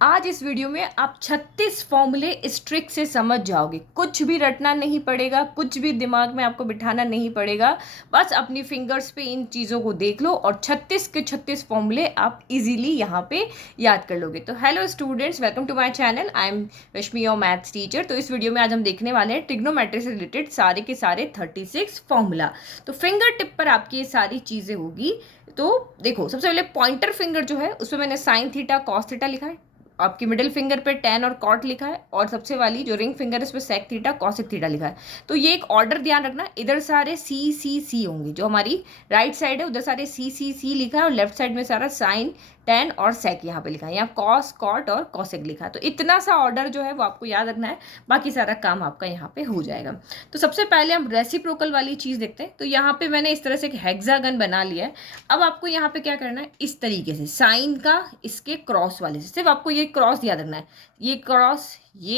आज इस वीडियो में आप 36 फॉर्मूले इस ट्रिक से समझ जाओगे। कुछ भी रटना नहीं पड़ेगा, कुछ भी दिमाग में आपको बिठाना नहीं पड़ेगा। बस अपनी फिंगर्स पे इन चीज़ों को देख लो और 36 के 36 फॉर्मूले आप इजीली यहाँ पे याद कर लोगे। तो hello students, welcome to my channel. I am Rashmi, your maths teacher. तो इस वीडियो में आज हम देखने वाले हैं ट्रिग्नोमेट्री से रिलेटेड सारे के सारे 36 फॉर्मूला। तो फिंगर टिप पर आपकी ये सारी चीज़ें होगी। तो देखो, सबसे पहले पॉइंटर फिंगर जो है उसमें मैंने साइन थीटा कॉस थीटा लिखा है। आपकी मिडिल फिंगर पे टेन और कॉट लिखा है, और सबसे वाली जो रिंग फिंगर है उस पर सेक थीटा कॉसेक थीटा लिखा है। तो ये एक ऑर्डर ध्यान रखना, इधर सारे सी सी सी होंगे। जो हमारी राइट साइड है उधर सारे सी सी सी लिखा है, और लेफ्ट साइड में सारा साइन टेन और सेक यहाँ पे लिखा है। यहाँ कॉस कॉट और कॉसेक लिखा है। तो इतना सा ऑर्डर जो है वो आपको याद रखना है, बाकी सारा काम आपका यहाँ पे हो जाएगा। तो सबसे पहले हम रेसिप्रोकल वाली चीज़ देखते हैं। तो यहाँ पे मैंने इस तरह से एक हेक्सागन बना लिया है। अब आपको यहाँ पे क्या करना है, इस तरीके से साइन का इसके क्रॉस वाले से, सिर्फ आपको ये क्रॉस याद रखना है। ये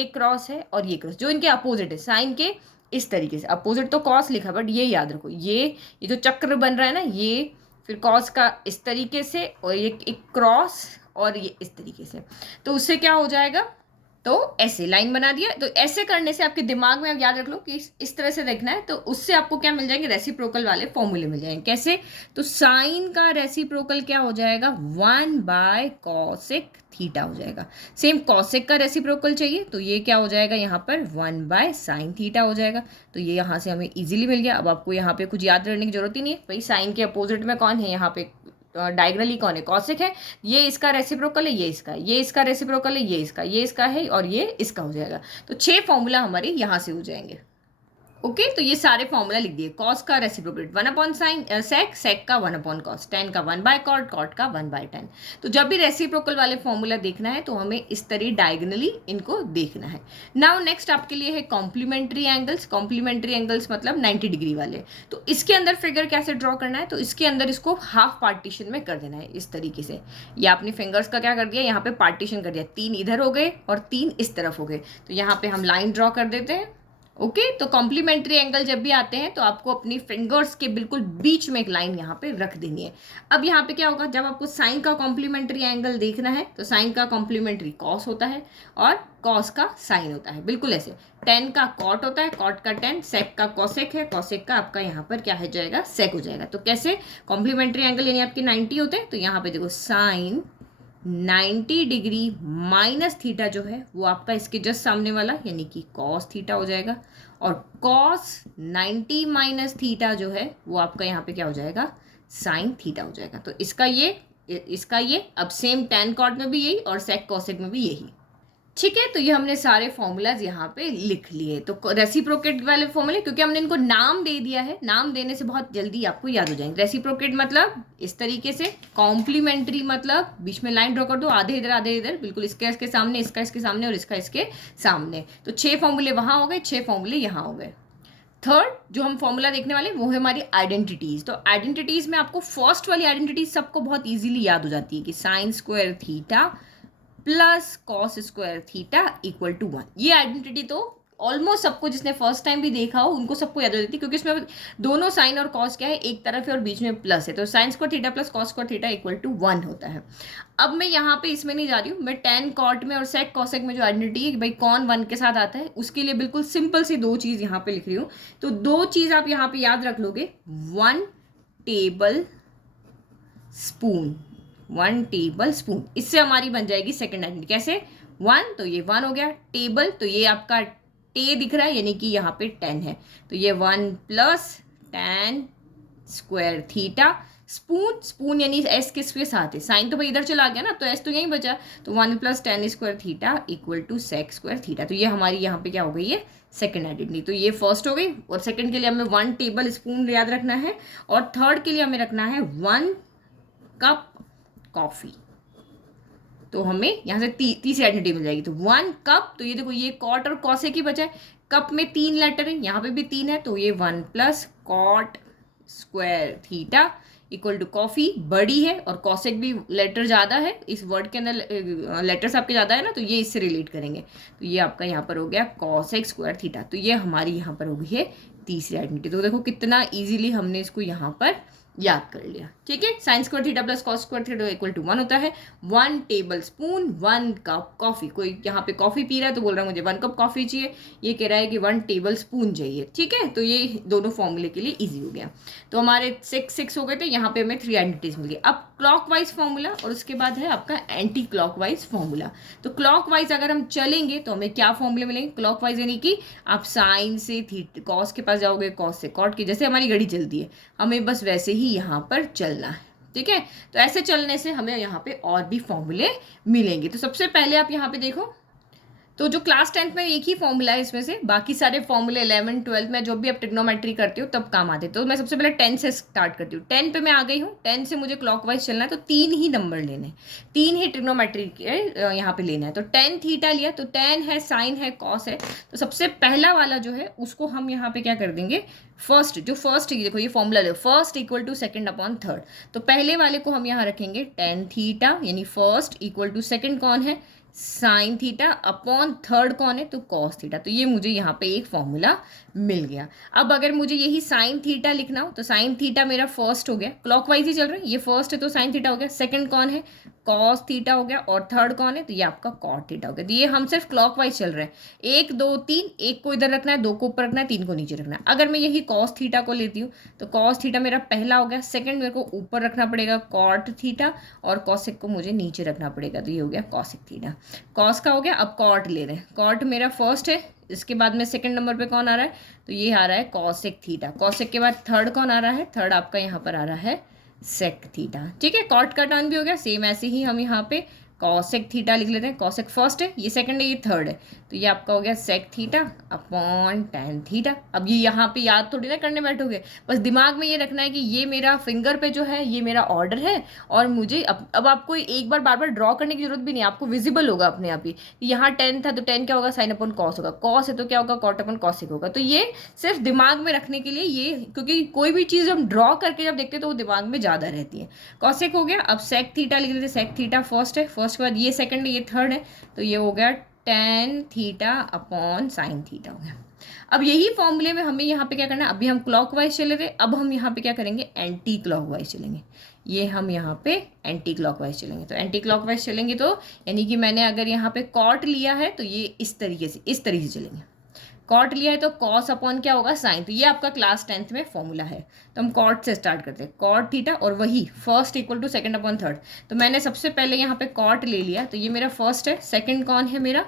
क्रॉस है और ये क्रॉस जो इनके अपोजिट है साइन के, इस तरीके से। अपोजिट तो कॉस लिखा, बट ये याद रखो, ये जो चक्र बन रहा है ना, ये फिर कॉस का इस तरीके से, और ये एक क्रॉस और ये इस तरीके से। तो उससे क्या हो जाएगा, तो ऐसे लाइन बना दिया। तो ऐसे करने से आपके दिमाग में आप याद रख लो कि इस तरह से देखना है। तो उससे आपको क्या मिल जाएंगे, रेसिप्रोकल वाले फॉर्मूले मिल जाएंगे। कैसे, तो साइन का रेसिप्रोकल क्या हो जाएगा, 1/cosec थीटा हो जाएगा। सेम कॉसेक का रेसिप्रोकल चाहिए, तो ये क्या हो जाएगा, यहाँ पर 1/sin थीटा हो जाएगा। तो ये यहाँ से हमें इजीली मिल गया। अब आपको यहाँ पे कुछ याद करने की जरूरत ही नहीं है भाई। साइन के अपोजिट में कौन है, यहाँ पे डायगनली कौन है, कॉसेक है। ये इसका रेसिप्रोकल है, ये इसका है, ये इसका रेसिप्रोकल है, ये इसका है, और ये इसका हो जाएगा। तो 6 फॉर्मूला हमारे यहाँ से हो जाएंगे। ओके, तो ये सारे फॉर्मूला लिख दिए। कॉस का रेसिप्रोकेट 1/sin सेक, सेक का 1/cos, टेन का 1/cot, कॉट का 1/tan। तो जब भी रेसिप्रोकल वाले फॉर्मूला देखना है तो हमें इस तरह डायगनली इनको देखना है। नाउ नेक्स्ट आपके लिए है कॉम्प्लीमेंट्री एंगल्स। कॉम्प्लीमेंट्री एंगल्स मतलब 90 डिग्री वाले। तो इसके अंदर फिगर कैसे ड्रॉ करना है, तो इसके अंदर इसको हाफ पार्टीशन में कर देना है इस तरीके से। या अपनी फिंगर्स का क्या कर दिया, यहाँ पे पार्टीशन कर दिया। 3 इधर हो गए और 3 इस तरफ हो गए। तो यहाँ पे हम लाइन ड्रॉ कर देते हैं। ओके, तो कॉम्प्लीमेंट्री एंगल जब भी आते हैं तो आपको अपनी फिंगर्स के बिल्कुल बीच में एक लाइन यहाँ पे रख देनी है। अब यहाँ पे क्या होगा, जब आपको साइन का कॉम्प्लीमेंट्री एंगल देखना है तो साइन का कॉम्प्लीमेंट्री कॉस होता है और कॉस का साइन होता है, बिल्कुल ऐसे। टेन का कॉट होता है, कॉट का टेन, सेक का कॉसेक है, कॉसेक का आपका यहाँ पर क्या है जाएगा, सेक हो जाएगा। तो कैसे, कॉम्प्लीमेंट्री एंगल यानी आपके 90 होते हैं, तो यहाँ पे देखो साइन 90 डिग्री माइनस थीटा जो है वो आपका इसके जस्ट सामने वाला यानी कि कॉस थीटा हो जाएगा। और कॉस 90 माइनस थीटा जो है वो आपका यहाँ पे क्या हो जाएगा, साइन थीटा हो जाएगा। तो इसका ये अब सेम टेन कॉट में भी यही और सेक कॉसेक में भी यही। ठीक है, तो ये हमने सारे फॉर्मूलाज यहाँ पे लिख लिए। तो रेसिप्रोकेट वाले फॉर्मूले, क्योंकि हमने इनको नाम दे दिया है, नाम देने से बहुत जल्दी आपको याद हो जाएंगे। रेसिप्रोकेट मतलब इस तरीके से, कॉम्प्लीमेंट्री मतलब बीच में लाइन ड्रॉ कर दो, आधे इधर बिल्कुल इसके इसके सामने, इसका इसके सामने और इसका इसके सामने। तो 6 फॉर्मूले वहाँ हो गए, 6 फॉर्मूले यहाँ हो गए। थर्ड जो हम फॉर्मूला देखने वाले वो है हमारी आइडेंटिटीज। तो आइडेंटिटीज में आपको फर्स्ट वाली आइडेंटिटीज सबको बहुत इजीली याद हो जाती है कि sine square theta plus cos square theta equal to 1। ये आइडेंटिटी तो ऑलमोस्ट सबको, जिसने फर्स्ट टाइम भी देखा हो उनको सबको याद हो जाती है, क्योंकि इसमें दोनों साइन और कॉस क्या है, एक तरफ है और बीच में प्लस है। तो sine square theta plus cos square theta equal to 1 होता है। अब मैं यहाँ पे इसमें नहीं जा रही हूँ, मैं टेन कॉट में और सेक कॉसेक में जो आइडेंटिटी है कि भाई कौन 1 के साथ आता है, उसके लिए बिल्कुल सिंपल सी 2 चीज़ यहाँ पे लिख रही हूँ। तो 2 चीज़ आप यहाँ पे याद रख लोगे, 1 टेबल स्पून, 1 टेबल स्पून। इससे हमारी बन जाएगी सेकंड आइडेंटिटी। कैसे, 1 तो ये 1 हो गया, टेबल तो ये आपका टे दिख रहा है यानी कि यहाँ पे 10 है, तो ये 1 plus tan square theta. Spoon, spoon यानी एस किसके साथ है, साइन तो भाई इधर चला गया ना, तो एस तो यहीं बचा। तो 1 plus tan square theta equal to sec square theta. तो ये हमारी यहाँ पे क्या हो गई है, सेकंड आइडेंटिटी। तो ये फर्स्ट हो गई, और सेकंड के लिए हमें 1 टेबल स्पून याद रखना है, और थर्ड के लिए हमें रखना है 1 कप कॉफी। तो हमें यहाँ से तीसरी आइडेंटिटी मिल जाएगी। तो 1 कप, तो ये देखो ये कॉट और कॉसेक ही बचा है। कप में 3 लेटर है, यहाँ पे भी 3 है, तो ये 1 plus cot square theta equal to coffee बड़ी है, और कॉसेक भी लेटर ज़्यादा है इस वर्ड के अंदर, लेटर्स आपके ज़्यादा है ना, तो ये इससे रिलेट करेंगे। तो ये आपका यहाँ पर हो गया कॉसेक स्क्वायर थीटा। तो ये हमारी यहाँ पर हो गई है तीसरी आइडेंटिटी। तो देखो कितना ईजिली हमने इसको यहाँ पर याद कर लिया, ठीक है। Sine square theta plus cos square theta equal to 1 होता है। 1 टेबल स्पून 1 कप कॉफी, कोई यहाँ पे कॉफी पी रहा है तो बोल रहा है मुझे 1 कप कॉफी चाहिए, ये कह रहा है कि 1 टेबल स्पून चाहिए, ठीक है। तो ये दोनों फॉर्मूले के लिए ईजी हो गया। तो हमारे 6 हो गए थे, यहाँ पे हमें 3 आइडेंटिटीज मिल गई। अब क्लॉकवाइज फॉर्मूला और उसके बाद है आपका एंटी क्लॉकवाइज फॉर्मूला। तो क्लॉकवाइज अगर हम चलेंगे तो हमें क्या फॉर्मूले मिलेंगे, क्लॉकवाइज यानी कि आप साइन से थीटा कॉस के पास जाओगे, कॉस से कॉट के, जैसे हमारी घड़ी चलती है हमें बस वैसे ही यहाँ पर चलना है, ठीक है। तो ऐसे चलने से हमें यहाँ पे और भी फॉर्मूले मिलेंगे। तो सबसे पहले आप यहाँ पे देखो, तो जो क्लास 10th में एक ही फॉर्मूला है इसमें से, बाकी सारे फॉर्मूले 11 12 में जो भी आप ट्रिग्नोमेट्री करते हो तब काम आते हैं। तो मैं सबसे पहले 10 से स्टार्ट करती हूँ। 10 पे मैं आ गई हूँ, 10 से मुझे क्लॉकवाइज चलना है तो 3 ही नंबर लेने हैं, 3 ही ट्रिग्नोमेट्री के यहाँ पे लेना है। तो 10 थीटा लिया, तो 10 है, साइन है, कॉस है। तो सबसे पहला वाला जो है उसको हम यहाँ पे क्या कर देंगे, फर्स्ट, जो फर्स्ट देखो ये फॉर्मूला ले, first equal to second upon third. तो पहले वाले को हम यहाँ रखेंगे 10 थीटा, यानी फर्स्ट इक्वल टू सेकंड कौन है, साइन थीटा, अपॉन थर्ड कौन है, तो कॉस थीटा। तो ये मुझे यहाँ पे एक फॉर्मूला मिल गया। अब अगर मुझे यही साइन थीटा लिखना हो तो साइन थीटा मेरा फर्स्ट हो गया, क्लॉकवाइज ही चल रहा है, ये फर्स्ट है तो साइन थीटा हो गया, सेकंड कौन है, कॉस थीटा हो गया, और थर्ड कौन है, तो ये आपका कॉट थीटा हो गया। तो ये हम सिर्फ क्लॉकवाइज चल रहे हैं, 1 2 3, एक को इधर रखना है, 2 को ऊपर रखना है, 3 को नीचे रखना है। अगर मैं यही कॉस थीटा को लेती हूँ तो कॉस थीटा मेरा पहला हो गया, सेकंड मेरे को ऊपर रखना पड़ेगा कॉट थीटा, और कॉसेक को मुझे नीचे रखना पड़ेगा, तो ये हो गया कॉसेक थीटा। कॉस का हो गया, अब कॉट ले रहे हैं, कॉट मेरा फर्स्ट है, इसके बाद में सेकंड नंबर पे कौन आ रहा है, तो ये आ रहा है कॉसेक थीटा। कॉसेक के बाद थर्ड कौन आ रहा है, थर्ड आपका यहाँ पर आ रहा है सेक थीटा, ठीक है। कॉट का टर्न भी हो गया, सेम ऐसे ही हम यहाँ पे कॉसेक थीटा लिख लेते हैं। कॉसेक फर्स्ट है, ये सेकंड है, ये थर्ड है, तो ये आपका हो गया sec theta upon tan theta. अब ये यहाँ पे याद थोड़ी ना करने बैठोगे, बस दिमाग में ये रखना है कि ये मेरा फिंगर पे जो है ये मेरा ऑर्डर है, और मुझे अब आपको एक बार बार बार ड्रॉ करने की जरूरत भी नहीं, आपको विजिबल होगा अपने आप ही। यहाँ 10 था तो 10 क्या होगा, साइन अपॉन कॉस होगा, कॉस है तो क्या होगा, कॉट अपॉन कॉसेक होगा। तो ये सिर्फ दिमाग में रखने के लिए, ये क्योंकि कोई भी चीज़ हम ड्रॉ करके जब देखते हैं तो वो दिमाग में ज़्यादा रहती है। कॉसेक हो गया, अब सेक थीटा लिख लेते, सेक थीटा फर्स्ट है, फर्स्ट के बाद ये सेकंड है, ये थर्ड है, तो ये हो गया tan theta upon sine theta हो गया। अब यही फॉर्मूले में हमें यहाँ पे क्या करना है, अभी हम क्लॉकवाइज चले थे, अब हम यहाँ पे क्या करेंगे, एंटी क्लॉकवाइज चलेंगे। ये हम यहाँ पे एंटी क्लॉकवाइज चलेंगे। तो एंटी क्लॉकवाइज चलेंगे तो यानी कि मैंने अगर यहाँ पे कॉट लिया है तो ये इस तरीके से चलेंगे। कॉट लिया है तो कॉस अपॉन क्या होगा, साइन। तो ये आपका क्लास 10th में फॉर्मूला है। तो हम कॉट से स्टार्ट करते हैं, कॉट थीटा, और वही first equal to second upon third. तो मैंने सबसे पहले यहाँ पे कॉट ले लिया, तो ये मेरा फर्स्ट है, सेकंड कौन है मेरा,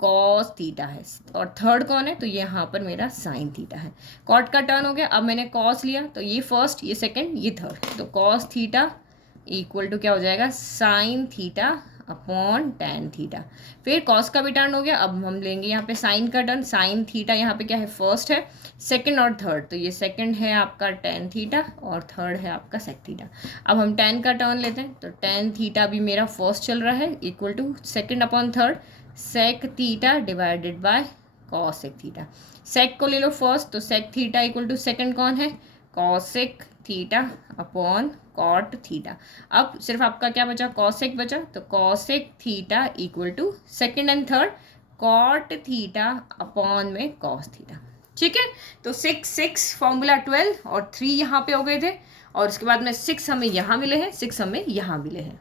कॉस थीटा है, और थर्ड कौन है, तो ये यहाँ पर मेरा साइन थीटा है। कॉट का टर्न हो गया, अब मैंने कॉस लिया, तो ये फर्स्ट, ये सेकंड, ये थर्ड, तो कॉस थीटा इक्वल टू क्या हो जाएगा, sine theta upon tan theta. फिर कॉस का भी टर्न हो गया, अब हम लेंगे यहाँ पे साइन का टर्न, साइन थीटा यहाँ पे क्या है, फर्स्ट है, सेकंड और थर्ड, तो ये सेकंड है आपका टैन थीटा और थर्ड है आपका सेक थीटा। अब हम टैन का टर्न लेते हैं, तो टैन थीटा भी मेरा फर्स्ट चल रहा है, equal to second upon third, sec theta divided by cosec theta. Sec को ले लो फर्स्ट, तो sec theta equal to second कौन है, cosec theta upon cot theta. अब सिर्फ आपका क्या बचा, कॉसेक बचा, तो cosec theta equal to second and third cot theta upon में कॉस थीटा, ठीक है। तो 6 फॉर्मूला 12 और 3 यहाँ पे हो गए थे, और उसके बाद में 6 हमें यहाँ मिले हैं, 6 हमें यहाँ मिले हैं।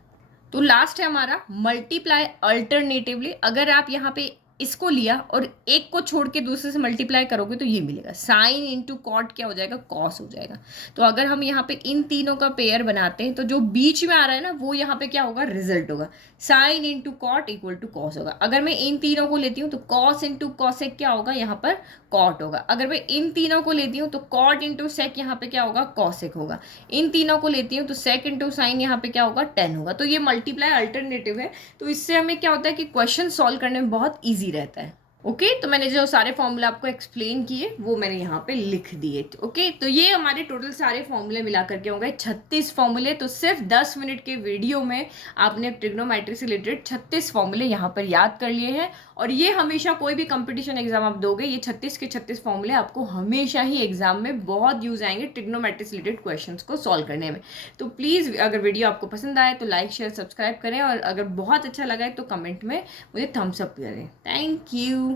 तो लास्ट है हमारा मल्टीप्लाई अल्टरनेटिवली। अगर आप यहाँ पे इसको लिया और एक को छोड़ के दूसरे से मल्टीप्लाई करोगे तो ये मिलेगा, साइन इंटू कॉट क्या हो जाएगा, कॉस हो जाएगा। तो अगर हम यहाँ पे इन तीनों का पेयर बनाते हैं तो जो बीच में आ रहा है ना वो यहाँ पे क्या होगा, रिजल्ट होगा, sine into cot equal to cos होगा। अगर मैं इन तीनों को लेती हूँ तो कॉस इंटू कॉसेक क्या होगा, यहाँ पर कॉट होगा। अगर मैं इन तीनों को लेती हूँ तो कॉट इंटू सेक यहाँ पे क्या होगा, कॉसेक होगा। इन तीनों को लेती हूँ तो सेक इंटू साइन यहाँ पे क्या होगा, टेन होगा। तो ये मल्टीप्लाई अल्टरनेटिव है, तो इससे हमें क्या होता है कि क्वेश्चन सॉल्व करने में बहुत ईजी रहता है। ओके तो मैंने जो सारे फॉर्मूला आपको एक्सप्लेन किए वो मैंने यहाँ पे लिख दिए। ओके तो ये हमारे टोटल सारे फॉर्मूले मिला करके होंगे 36 फॉर्मूले। तो सिर्फ 10 मिनट के वीडियो में आपने ट्रिग्नोमेट्री से रिलेटेड 36 फॉर्मूले यहाँ पर याद कर लिए हैं, और ये हमेशा कोई भी कंपटीशन एग्जाम आप दोगे ये 36 के 36 फॉर्मूले आपको हमेशा ही एग्जाम में बहुत यूज आएंगे ट्रिग्नोमेट्री से रिलेटेड क्वेश्चन को सॉल्व करने में। तो प्लीज़ अगर वीडियो आपको पसंद आए तो लाइक शेयर सब्सक्राइब करें, और अगर बहुत अच्छा लगा है तो कमेंट में मुझे थम्स अप करें। Thank you.